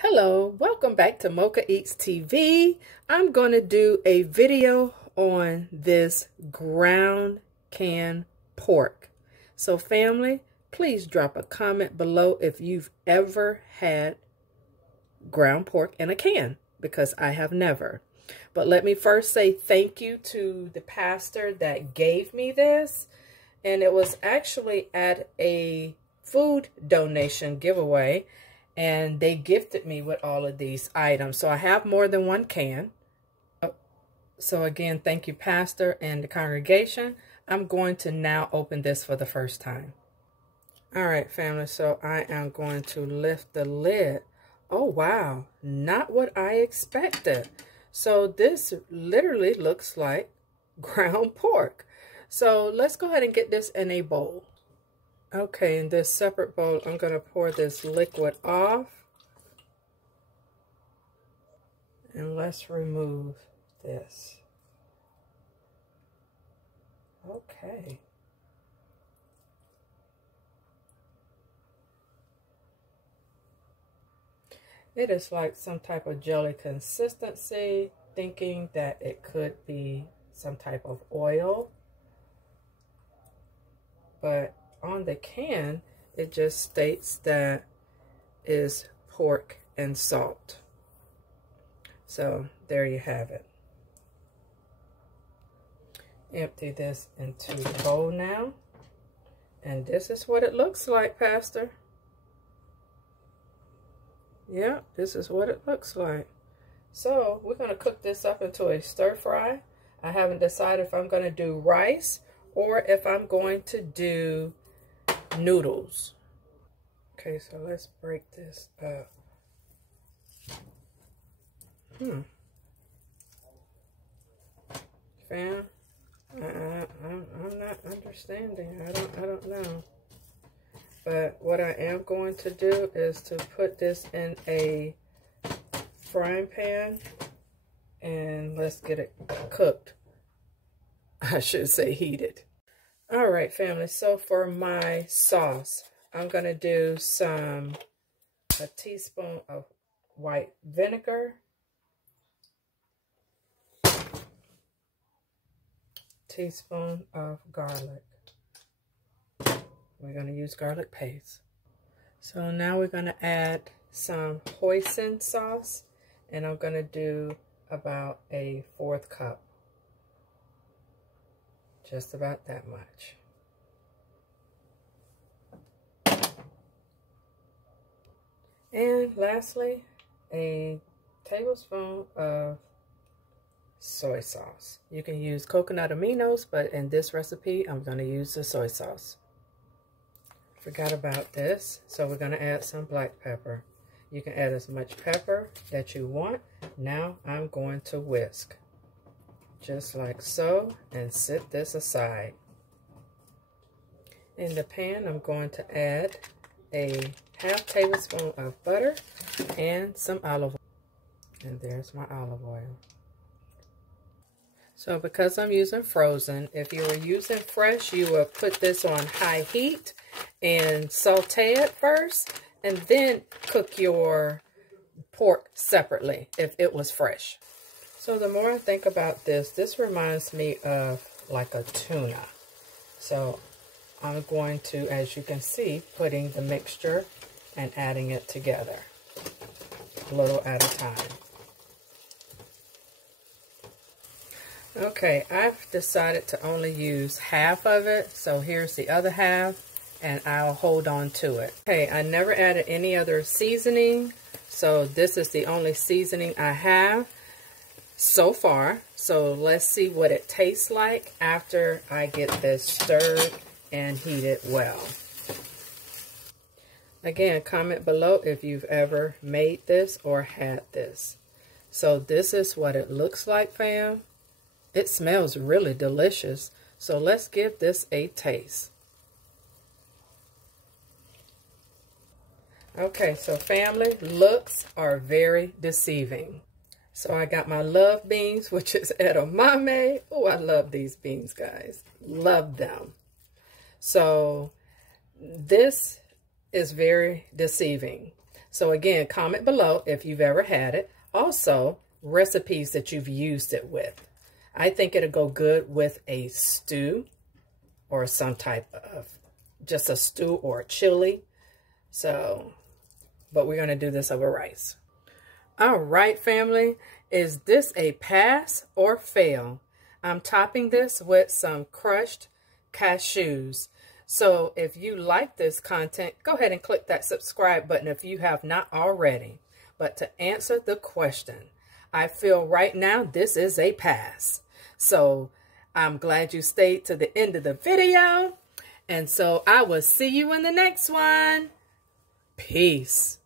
Hello, welcome back to Mochaeatstv. I'm going to do a video on this ground canned pork. So family, please drop a comment below if you've ever had ground pork in a can, because I have never. But let me first say thank you to the pastor that gave me this. And it was actually at a food donation giveaway. And they gifted me with all of these items. So I have more than one can. So again, thank you, Pastor and the congregation. I'm going to now open this for the first time. All right, family. So I am going to lift the lid. Oh, wow. Not what I expected. So this literally looks like ground pork. So let's go ahead and get this in a bowl. Okay, in this separate bowl, I'm going to pour this liquid off. And let's remove this. Okay. It is like some type of jelly consistency, thinking that it could be some type of oil. But on the can, it just states that is pork and salt. So there you have it. Empty this into the bowl now. And this is what it looks like, Pastor. Yeah, this is what it looks like. So we're going to cook this up into a stir fry. I haven't decided if I'm going to do rice or if I'm going to do noodles. Okay, so let's break this up. Fam, I'm not understanding. I don't know. But what I am going to do is to put this in a frying pan and let's get it cooked. I should say heated. All right, family, so for my sauce, I'm going to do a teaspoon of white vinegar, teaspoon of garlic. We're going to use garlic paste. So now we're going to add some hoisin sauce, and I'm going to do about a 1/4 cup. Just about that much. And lastly, a tablespoon of soy sauce. You can use coconut aminos, but in this recipe, I'm going to use the soy sauce. Forgot about this, so we're going to add some black pepper. You can add as much pepper that you want. Now I'm going to whisk. Just like so, and set this aside. In the pan, I'm going to add a 1/2 tablespoon of butter and some olive oil. And there's my olive oil. So because I'm using frozen, if you were using fresh, you would put this on high heat and saute it first, and then cook your pork separately if it was fresh. So the more I think about this, this reminds me of like a tuna. So I'm going to, as you can see, putting the mixture and adding it together, a little at a time. Okay, I've decided to only use half of it, so here's the other half, and I'll hold on to it. Okay, I never added any other seasoning, so this is the only seasoning I have so far. So let's see what it tastes like after I get this stirred and heated well. Again, comment below if you've ever made this or had this. So this is what it looks like, fam. It smells really delicious. So let's give this a taste. Okay, so family, looks are very deceiving. So I got my love beans, which is edamame. Oh, I love these beans, guys. Love them. So this is very deceiving. So again, comment below if you've ever had it. Also, recipes that you've used it with. I think it'll go good with a stew or some type of, just a stew or a chili. So, but we're going to do this over rice. All right, family. Is this a pass or fail? I'm topping this with some crushed cashews. So if you like this content, go ahead and click that subscribe button if you have not already. But to answer the question, I feel right now this is a pass. So I'm glad you stayed to the end of the video. And so I will see you in the next one. Peace.